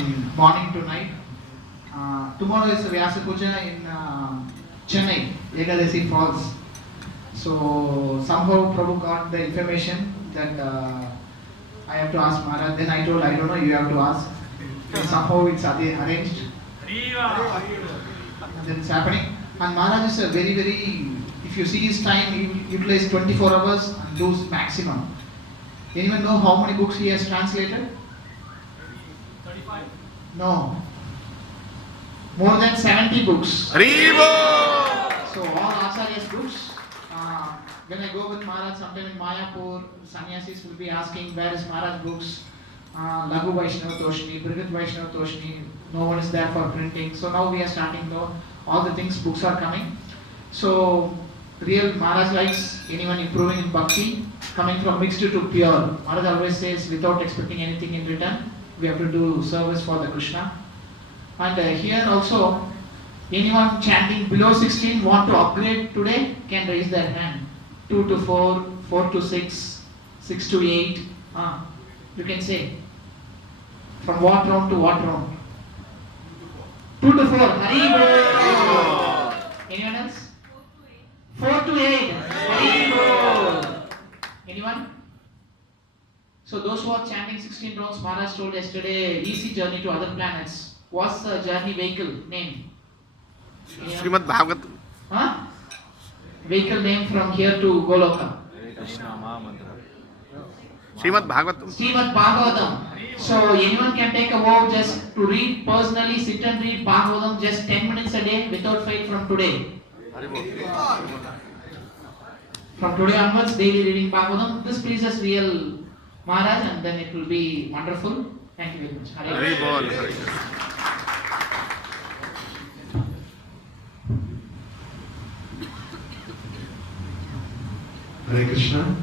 from morning to night. Tomorrow is the Vyasa Puja in Chennai, Ekadasi Falls. So somehow Prabhu got the information that I have to ask Maharaj. Then I told, I don't know, you have to ask. And somehow it's arranged. And then it's happening. And Maharaj is a very, if you see his time, he will utilize 24 hours and do maximum. Anyone know how many books he has translated? 35. No. More than 70 books. Haribo! So all Acharya's books. When I go with Maharaj, sometime in Mayapur, sannyasis will be asking, where is Maharaj books? Laghu Vaishnava Toshni, Brigat Vaishnava Toshni, no one is there for printing. So now we are starting though, all the things, books are coming. So real Maharaj likes anyone improving in bhakti, coming from mixed to pure. Maharaj always says, without expecting anything in return, we have to do service for the Krishna. And here also, anyone chanting below 16 want to upgrade today can raise their hand. 2 to 4, 4 to 6, 6 to 8. You can say. From what round to what round? 2 to 4. Haribo. Anyone else? 4 to 8. Haribo. Anyone? So those who are chanting 16 rounds, Maharaj told yesterday, easy journey to other planets. What's the journey vehicle name? Srimad Bhagavatam. Huh? Vehicle name from here to Goloka. Srimad Bhagavatam. Srimad Bhagavatam. So anyone can take a vow just to read personally, sit and read Bhagavatam just 10 minutes a day without fail from today. From today onwards, daily reading Bhagavatam. This pleases real Maharaj and then it will be wonderful. Thank you very much. Haribo. Hare Krishna.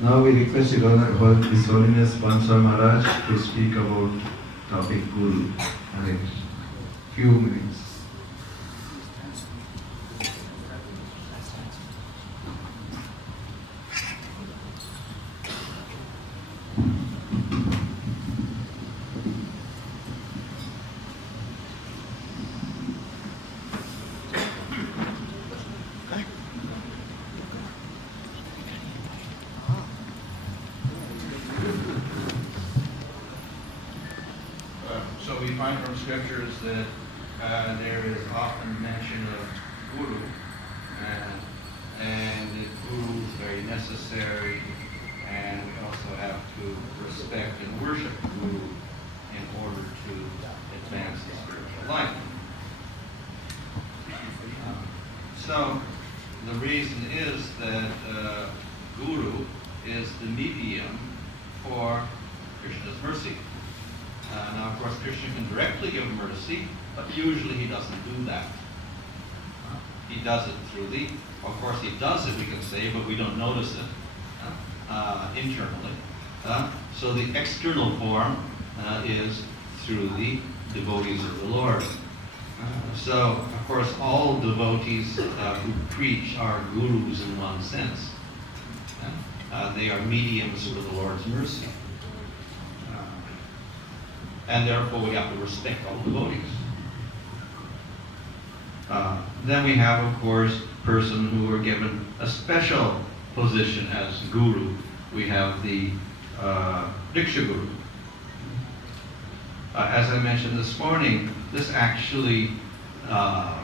Now we request His Holiness Of.Maharaj to speak about topic Guru. Hare Krishna. Few minutes. So we find from scriptures that there is often mention of Guru, and that Guru is very necessary, and we also have to respect and worship Guru in order to advance the spiritual life. So the reason is that Guru is the medium for Krishna's mercy. Now, of course, Krishna can directly give mercy, but usually he doesn't do that. He does it through of course he does it, we can say, but we don't notice it internally. So the external form is through the devotees of the Lord. So, of course, all devotees who preach are gurus in one sense. They are mediums for the Lord's mercy. And therefore we have to respect all devotees. Then we have, of course, persons who are given a special position as guru. We have the Diksha Guru. As I mentioned this morning, this actually,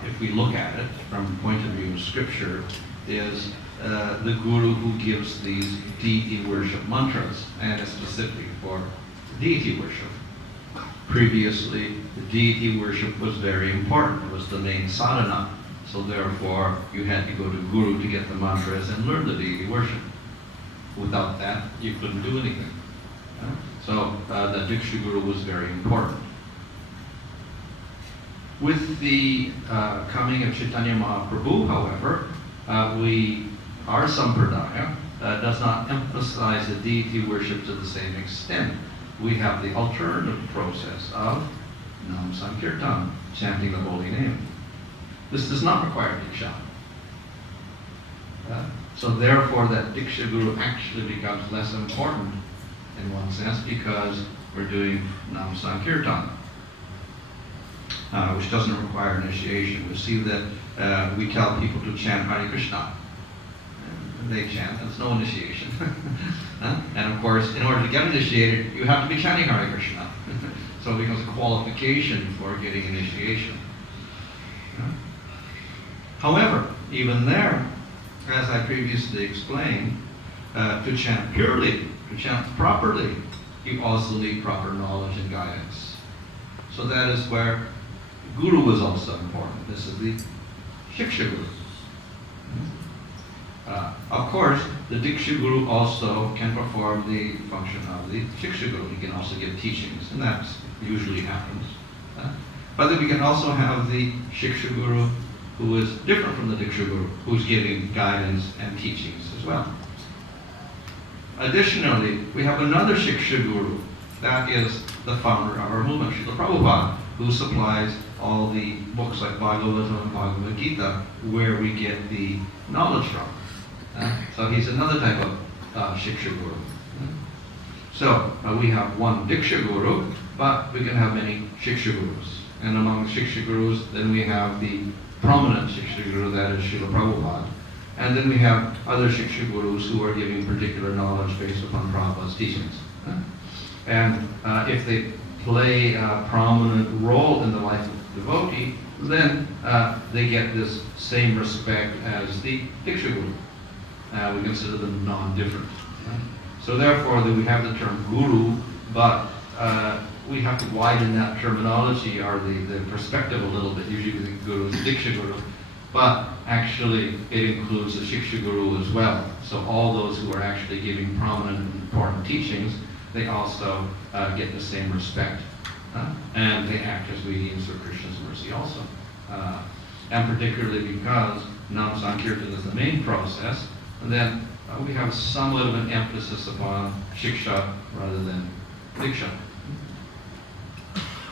if we look at it from the point of view of scripture, is the guru who gives these deity worship mantras, and it's specifically for deity worship. Previously, the deity worship was very important. It was the main sadhana. So therefore, you had to go to Guru to get the mantras and learn the deity worship. Without that, you couldn't do anything. So the Diksha Guru was very important. With the coming of Chaitanya Mahaprabhu, however, our Sampradaya does not emphasize the deity worship to the same extent. We have the alternative process of Nam Sankirtan, chanting the holy name. This does not require Diksha. So therefore that Diksha Guru actually becomes less important in one sense because we're doing Nam Sankirtan. which doesn't require initiation. We see that we tell people to chant Hare Krishna. And they chant, there's no initiation. And of course, in order to get initiated, you have to be chanting Hare Krishna. So it becomes a qualification for getting initiation. However, even there, as I previously explained, to chant purely, to chant properly, you also need proper knowledge and guidance. So that is where Guru is also important. This is the Shiksha Guru. Of course, the Diksha Guru also can perform the function of the Shiksha Guru. He can also give teachings, and that usually happens. But then we can also have the Shiksha Guru who is different from the Diksha Guru, who's giving guidance and teachings as well. Additionally, we have another Shiksha Guru. That is the founder of our movement, Srila Prabhupada, who supplies all the books like Bhagavatam and Bhagavad Gita, where we get the knowledge from. So he's another type of Shiksha Guru. So we have one Diksha Guru, but we can have many Shiksha Gurus. And among the Shiksha Gurus, then we have the prominent Shiksha Guru, that is Srila Prabhupada. And then we have other Shiksha Gurus who are giving particular knowledge based upon Prabhupada's teachings. And if they play a prominent role in the life of the devotee, then they get this same respect as the Diksha Guru. We consider them non-different. So therefore, we have the term Guru, but we have to widen that terminology or the perspective a little bit. Usually we think Guru is a Diksha Guru, but actually it includes the Shiksha Guru as well. So all those who are actually giving prominent and important teachings, they also get the same respect. And they act as mediums for Krishna's mercy also. And particularly because Nam Sankirtan is the main process, and then we have somewhat of an emphasis upon Shiksha rather than Diksha.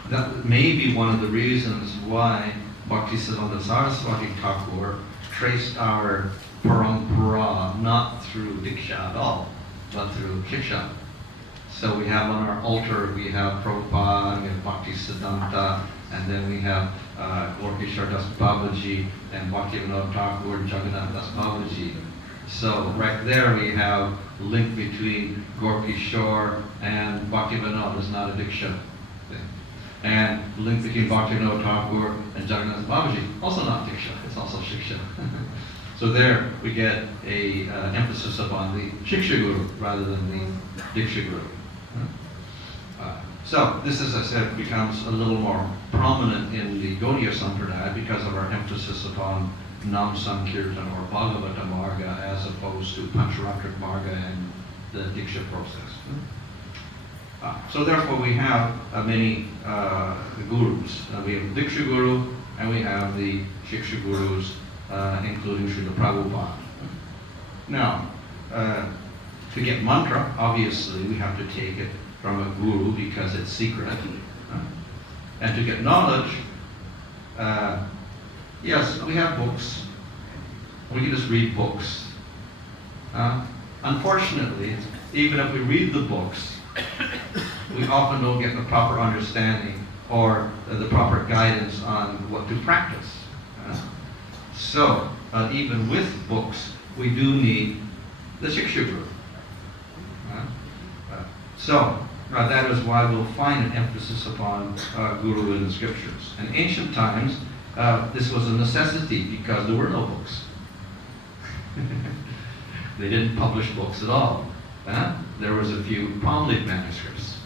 That may be one of the reasons why Bhaktisiddhanta Saraswati Thakur traced our parampara not through Diksha at all, but through Shiksha. So we have on our altar, we have Prabhupada, we have Bhaktisiddhanta, and then we have Gorkishore Das Babaji and Bhaktivinoda Thakur and Jagannath Das Babaji. So right there we have a link between Gorkishore and Bhaktivinoda. It's not a Diksha thing. And the link between Bhaktivinoda Thakur and Jagannath Babaji, also not Diksha, it's also Shiksha. So there we get a emphasis upon the Shiksha Guru rather than the Diksha Guru. So this, as I said, becomes a little more prominent in the Gaudiya Sampradaya because of our emphasis upon Nam Sankirtan or Bhagavata Marga as opposed to Pancharatrik Marga and the Diksha process. So therefore we have many gurus. We have the Diksha Guru and we have the Shiksha Gurus, including Srila Prabhupada. Now, to get mantra, obviously we have to take it from a guru because it's secret. And to get knowledge, yes, we have books. We can just read books. Unfortunately, even if we read the books, we often don't get the proper understanding or the proper guidance on what to practice. So, even with books, we do need the Shiksha Guru. So, that is why we'll find an emphasis upon Guru in the scriptures. In ancient times, this was a necessity because there were no books. They didn't publish books at all. There was a few palm leaf manuscripts.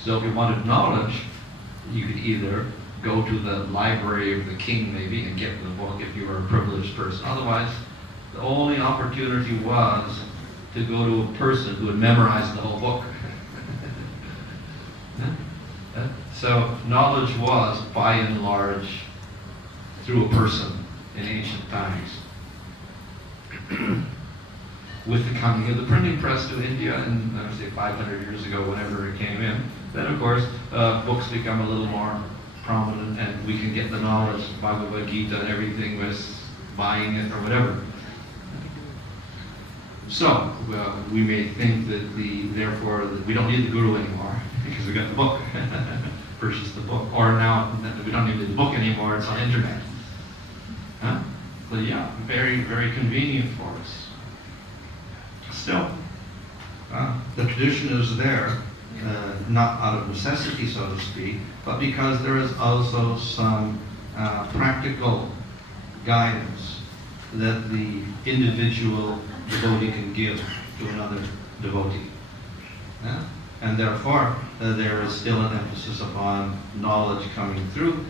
So if you wanted knowledge, you could either go to the library of the king maybe and get the book if you were a privileged person. Otherwise, the only opportunity was to go to a person who had memorized the whole book. So knowledge was, by and large, through a person in ancient times. With the coming of the printing press to India, and I would say 500 years ago, whenever it came in, then of course books become a little more prominent, and we can get the knowledge, Bhagavad Gita and everything, with buying it or whatever. So we may think that therefore we don't need the guru anymore because we got the book. purchase the book. Or now we don't even need the book anymore, it's on internet. Huh? So yeah, very, very convenient for us. Still, the tradition is there, not out of necessity, so to speak, but because there is also some practical guidance that the individual devotee can give to another devotee. And therefore, there is still an emphasis upon knowledge coming through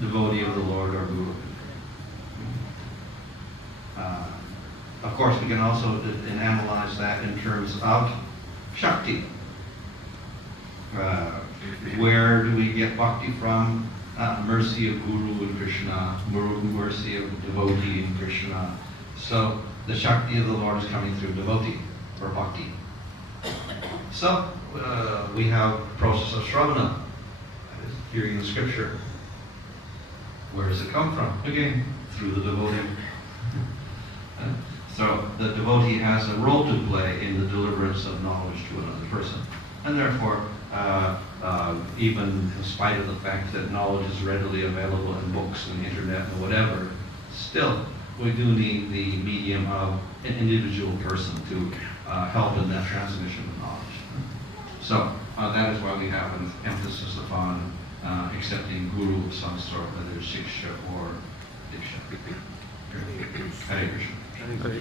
devotee of the Lord or Guru. Of course, we can also analyze that in terms of Shakti. Where do we get bhakti from? Mercy of Guru and Krishna, mercy of devotee and Krishna. So the Shakti of the Lord is coming through devotee or bhakti. So we have the process of Shravana, that is hearing the scripture. Where does it come from? Again, through the devotee. So the devotee has a role to play in the deliverance of knowledge to another person. And therefore, even in spite of the fact that knowledge is readily available in books and internet and whatever, still, we do need the medium of an individual person to help in that transmission of knowledge. So that is why we have an emphasis upon accepting guru of some sort, whether it's shiksha or diksha. Hare Krishna. Hare.